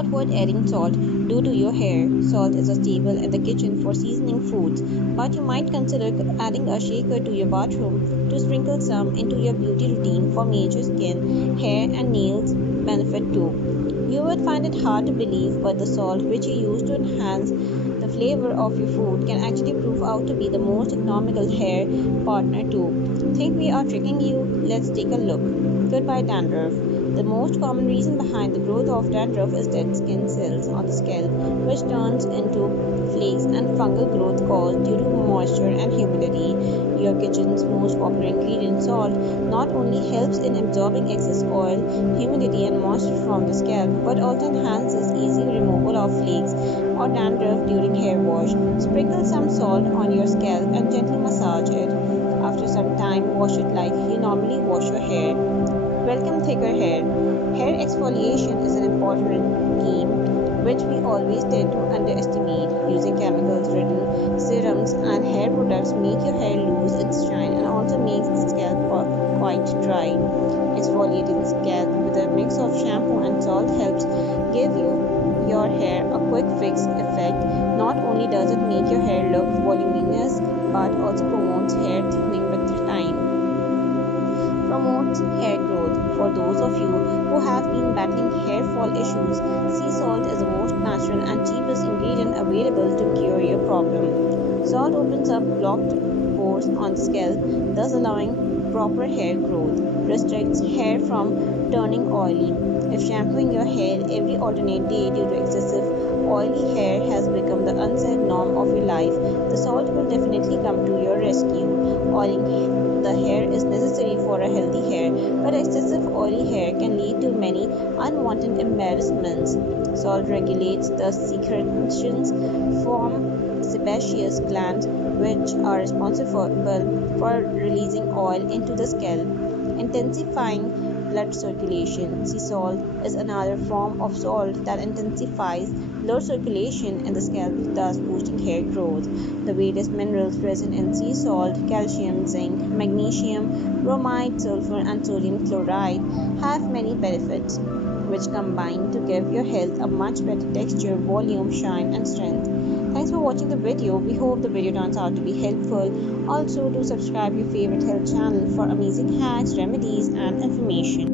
What would adding salt do to your hair? Salt is a staple in the kitchen for seasoning foods, but you might consider adding a shaker to your bathroom to sprinkle some into your beauty routine for major skin, hair, and nails benefit too. You would find it hard to believe, but the salt which you use to enhance the flavor of your food can actually prove out to be the most economical hair partner too. Think we are tricking you? Let's take a look. Goodbye dandruff. The most common reason behind the growth of dandruff is dead skin cells on the scalp, which turns into flakes and fungal growth caused due to moisture and humidity. Your kitchen's most popular ingredient, salt, not only helps in absorbing excess oil, humidity, and moisture from the scalp, but also enhances easy removal of flakes or dandruff during hair wash. Sprinkle some salt on your scalp and gently massage it. After some time, wash it like you normally wash your hair. Welcome thicker hair. Hair exfoliation is an important theme which we always tend to underestimate. Using chemicals-ridden serums and hair products make your hair lose its shine and also makes the scalp quite dry. Exfoliating the scalp with a mix of shampoo and salt helps give your hair a quick fix effect. Not only does it make your hair look voluminous, but also promotes hair thickening with time. Promotes hair growth. For those of you who have been battling hair fall issues, sea salt is the most natural and cheapest ingredient available to cure your problem. Salt opens up blocked pores on the scalp, thus allowing proper hair growth. Restricts hair from turning oily. If shampooing your hair every alternate day due to excessive oily hair has become the unsaid norm of your life, the salt will definitely come to your rescue. Oiling the hair is necessary for a healthy hair, but excessive oily hair can lead to many unwanted embarrassments. Salt regulates the secretions from sebaceous glands, which are responsible for releasing oil into the scalp, intensifying blood circulation. Sea salt is another form of salt that intensifies blood circulation in the scalp, thus boosting hair growth. The various minerals present in sea salt, calcium, zinc, magnesium, bromide, sulfur, and sodium chloride, have many benefits, which combine to give your health a much better texture, volume, shine, and strength. Thanks for watching the video. We hope the video turns out to be helpful. Also, do subscribe your favorite health channel for amazing hacks, remedies, and information.